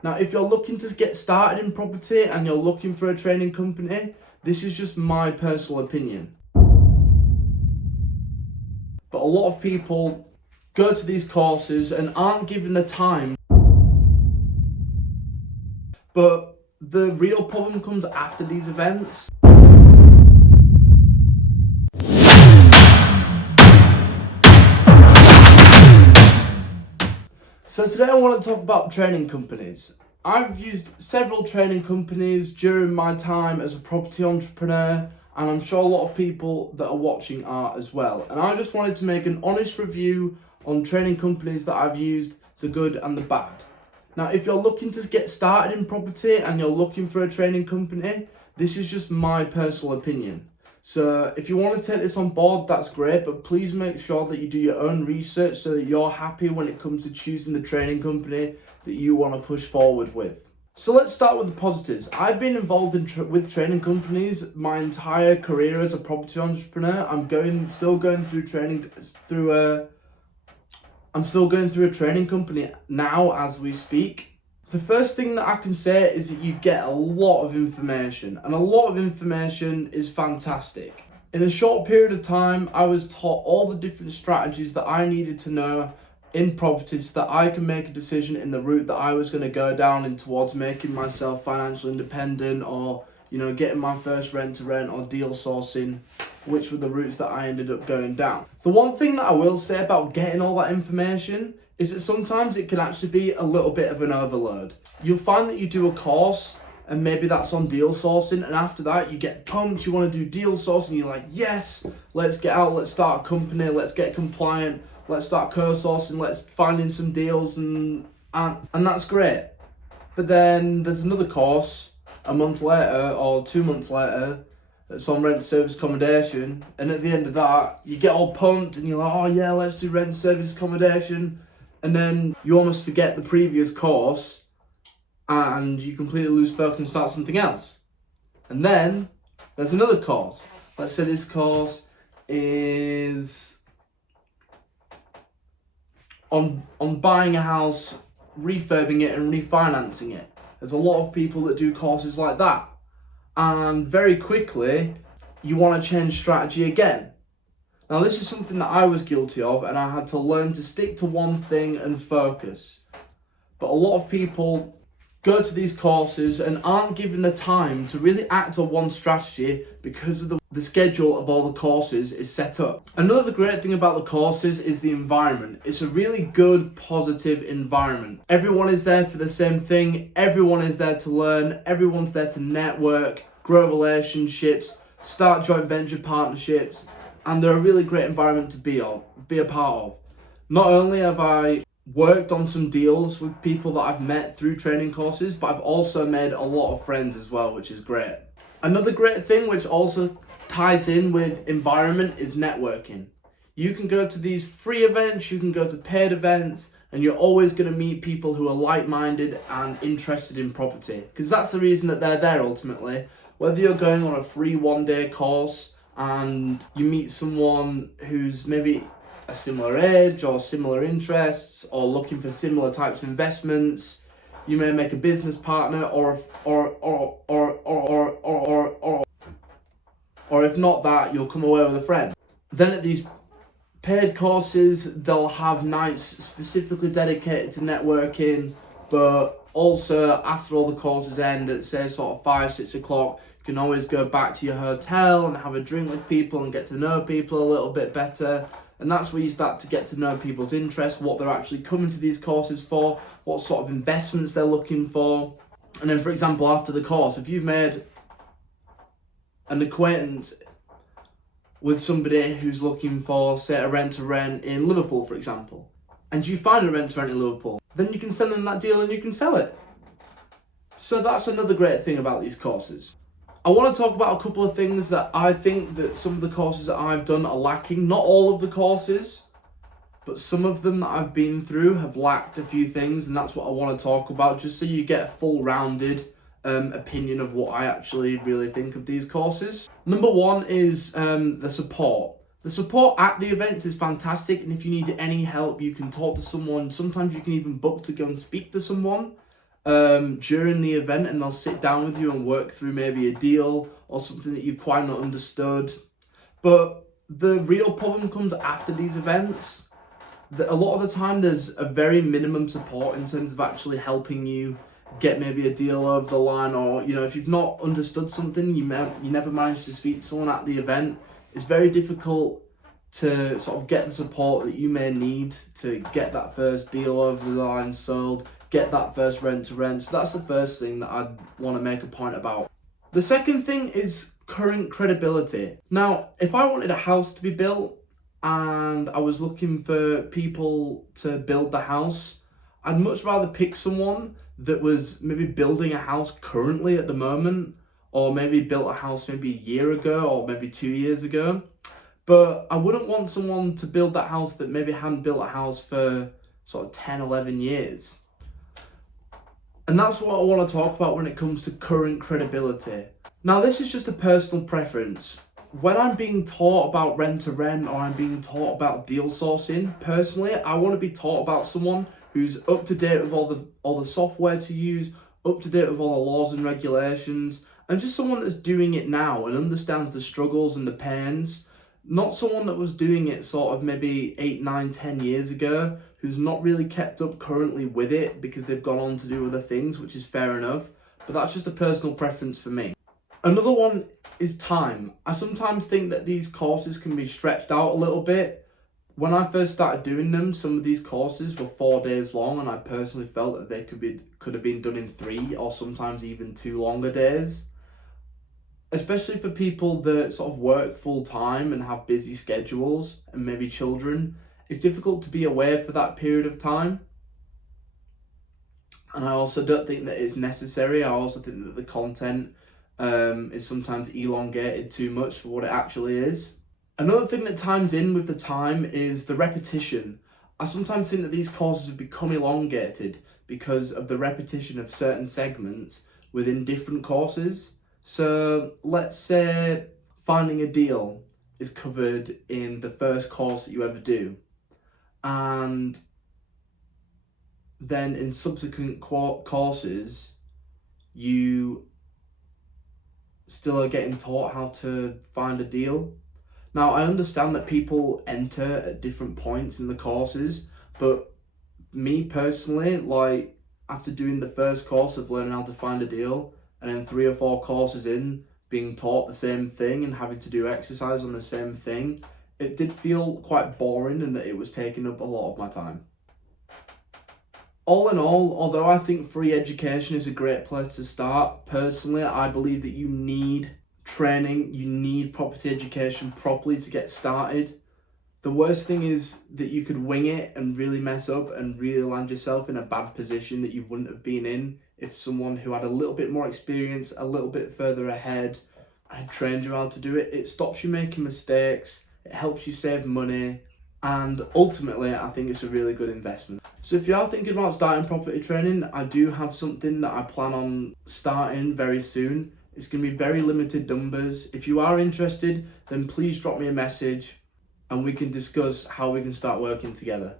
Now, if you're looking to get started in property and you're looking for a training company, this is just my personal opinion. But a lot of people go to these courses and aren't given the time. But the real problem comes after these events. So today I want to talk about training companies. I've used several training companies during my time as a property entrepreneur, and I'm sure a lot of people that are watching are as well. And I just wanted to make an honest review on training companies that I've used, the good and the bad. Now, if you're looking to get started in property and you're looking for a training company, this is just my personal opinion. So if you want to take this on board, that's great, but please make sure that you do your own research so that you're happy when it comes to choosing the training company that you want to push forward with. So let's start with the positives. I've been involved with training companies my entire career as a property entrepreneur. I'm still going through a training company now as we speak. The first thing that I can say is that you get a lot of information, and a lot of information is fantastic. In a short period of time, I was taught all the different strategies that I needed to know in property so that I can make a decision in the route that I was going to go down in towards making myself financially independent, or getting my first rent to rent or deal sourcing, which were the routes that I ended up going down. The one thing that I will say about getting all that information is that sometimes it can actually be a little bit of an overload. You'll find that you do a course and maybe that's on deal sourcing, and after that you get pumped, you want to do deal sourcing, you're like, yes, let's get out, let's start a company, let's get compliant, let's start co-sourcing, let's find in some deals, and that's great. But then there's another course a month later or 2 months later that's on rent service accommodation, and at the end of that you get all pumped and you're like, oh yeah, let's do rent service accommodation, and then you almost forget the previous course and you completely lose focus and start something else. And then there's another course. Let's say this course is on buying a house, refurbing it and refinancing it. There's a lot of people that do courses like that, and very quickly you want to change strategy again. Now, this is something that I was guilty of, and I had to learn to stick to one thing and focus. But a lot of people go to these courses and aren't given the time to really act on one strategy because of the schedule of all the courses is set up. Another great thing about the courses is the environment. It's a really good, positive environment. Everyone is there for the same thing. Everyone is there to learn. Everyone's there to network, grow relationships, start joint venture partnerships, and they're a really great environment to be a part of. Not only have I worked on some deals with people that I've met through training courses, but I've also made a lot of friends as well, which is great. Another great thing which also ties in with environment is networking. You can go to these free events, you can go to paid events, and you're always going to meet people who are like-minded and interested in property, because that's the reason that they're there ultimately. Whether you're going on a free one-day course and you meet someone who's maybe a similar age or similar interests or looking for similar types of investments, you may make a business partner, or if not that, you'll come away with a friend. Then at these paid courses, they'll have nights specifically dedicated to networking, but also after all the courses end at say sort of 5-6 o'clock, you can always go back to your hotel and have a drink with people and get to know people a little bit better. And that's where you start to get to know people's interests, what they're actually coming to these courses for, what sort of investments they're looking for. And then, for example, after the course, if you've made an acquaintance with somebody who's looking for, say, a rent-to-rent in Liverpool, for example, and you find a rent-to-rent in Liverpool, then you can send them that deal and you can sell it. So that's another great thing about these courses. I want to talk about a couple of things that I think that some of the courses that I've done are lacking. Not all of the courses, but some of them that I've been through have lacked a few things, and that's what I want to talk about, just so you get a full-rounded opinion of what I actually really think of these courses. Number one is the support. The support at the events is fantastic, and if you need any help, you can talk to someone. Sometimes you can even book to go and speak to someone. during the event, and they'll sit down with you and work through maybe a deal or something that you've quite not understood. But the real problem comes after these events. A lot of the time there's a very minimum support in terms of actually helping you get maybe a deal over the line, or if you've not understood something, you never managed to speak to someone at the event, it's very difficult to sort of get the support that you may need to get that first deal over the line sold, get that first rent to rent. So that's the first thing that I'd want to make a point about. The second thing is current credibility. Now, if I wanted a house to be built and I was looking for people to build the house, I'd much rather pick someone that was maybe building a house currently at the moment, or maybe built a house maybe a year ago or maybe 2 years ago. But I wouldn't want someone to build that house that maybe hadn't built a house for sort of 10, 11 years. And that's what I want to talk about when it comes to current credibility. Now, this is just a personal preference. When I'm being taught about rent to rent, or I'm being taught about deal sourcing, personally, I want to be taught about someone who's up to date with all the software to use, up to date with all the laws and regulations, and just someone that's doing it now and understands the struggles and the pains. Not someone that was doing it sort of maybe 8, 9, 10 years ago, who's not really kept up currently with it because they've gone on to do other things, which is fair enough, but that's just a personal preference for me. Another one is time. I sometimes think that these courses can be stretched out a little bit. When I first started doing them, some of these courses were 4 days long, and I personally felt that they could have been done in 3 or sometimes even 2 longer days. Especially for people that sort of work full time and have busy schedules and maybe children, it's difficult to be away for that period of time. And I also don't think that it's necessary. I also think that the content is sometimes elongated too much for what it actually is. Another thing that times in with the time is the repetition. I sometimes think that these courses have become elongated because of the repetition of certain segments within different courses. So let's say finding a deal is covered in the first course that you ever do, and then in subsequent courses you still are getting taught how to find a deal. Now, I understand that people enter at different points in the courses, but me personally, after doing the first course of learning how to find a deal, and then 3 or 4 courses in, being taught the same thing and having to do exercise on the same thing, it did feel quite boring and that it was taking up a lot of my time. All in all, although I think free education is a great place to start, personally, I believe that you need training, you need property education properly to get started. The worst thing is that you could wing it and really mess up and really land yourself in a bad position that you wouldn't have been in if someone who had a little bit more experience, a little bit further ahead, had trained you how to do it. It stops you making mistakes, it helps you save money, and ultimately I think it's a really good investment. So if you are thinking about starting property training, I do have something that I plan on starting very soon. It's going to be very limited numbers. If you are interested, then please drop me a message and we can discuss how we can start working together.